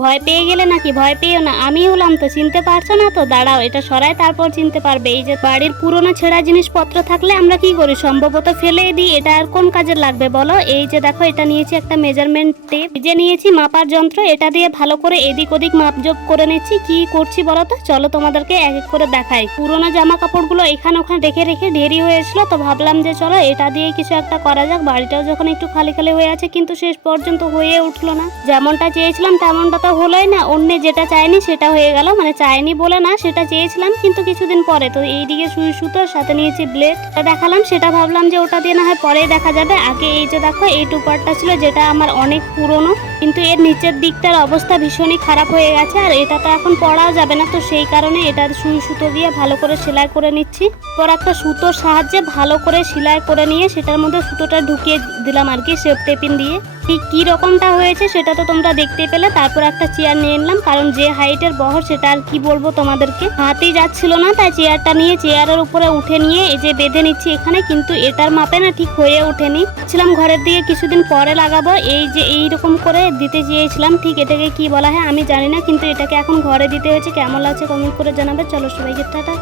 ভয় পেয়ে গেলে নাকি? ভয় পেও না, আমি হলাম তো। চিনতে পারছো না তো? দাঁড়াও, এটা সরাই তারপর চিনতে পারবে। এই যে বাড়ির পুরনো ছেঁড়া জিনিসপত্র থাকলে আমরা কি করি, সম্ভবত ফেলেই দিই। এটা আর কোন কাজে লাগবে বলো? এই যে দেখো, এটা নিয়েছি একটা মেজারমেন্ট টেপ, যে নিয়েছি মাপার যন্ত্র। এটা দিয়ে ভালো করে এদিক ওদিক মাপজোপ করে নিচ্ছি। কি করছি বলো তো? চলো তোমাদেরকে এক এক করে দেখাই। পুরোনো জামা কাপড়গুলো এখানে ওখানে রেখে রেখে দেরি হয়েছিল, তো ভাবলাম যে চলো এটা দিয়ে কিছু একটা করা যাক। বাড়িটাও যখন একটু খালি খালি হয়ে আছে, কিন্তু শেষ পর্যন্ত হয়ে উঠলো না। যেমনটা চেয়েছিলাম তেমনটা তো হলোই না। অন্য যেটা চাইনি সেটা হয়ে গেল। মানে চাইনি বলে না, সেটা চেয়েছিলাম কিন্তু কিছুদিন পরে। তো এইদিকে সুই সুতোর সাথে নিয়েছি ব্লেড, দেখালাম। সেটা ভাবলাম যে ওটা দিয়ে না হয় পরেই দেখা যাবে। আগে এই যে দেখো, এই টুপারটা ছিল যেটা আমার অনেক পুরনো, কিন্তু এর নিচের দিকটার অবস্থা ভীষণই খারাপ হয়ে গেছে। আর এটা তো এখন পরাও যাবে না, তো সেই কারণে এটা সুই সুতো দিয়ে ভালো করে সেলাই করে নিচ্ছি। পর একটা সুতোর সাহায্যে ভালো করে সেলাই করে নিয়ে সেটার মধ্যে সুতোটা ঢুকিয়ে দিলাম আর কি, শেপ টেপিন দিয়ে। ঠিক কী রকমটা হয়েছে সেটা তো তোমরা দেখতে পেলে। তারপর একটা চেয়ার নিয়ে নিলাম, কারণ যে হাইটের বহর সেটা আর কি বলবো তোমাদেরকে, হাতেই যাচ্ছিল না। তাই চেয়ারটা নিয়ে চেয়ারের উপরে উঠে নিয়ে এই যে বেঁধে নিচ্ছি এখানে। কিন্তু এটার মাপে না ঠিক হয়ে ওঠেনি। ছিলাম ঘরের দিকে কিছুদিন পরে লাগাবো। এই যে এইরকম করে দিতে চেয়েছিলাম, ঠিক এটাকে কি বলা হয় আমি জানি না, কিন্তু এটাকে এখন ঘরে দিতে হয়েছে। কেমন লাগছে কমেন্ট করে জানাবে। চলো সবাইকে টাটা।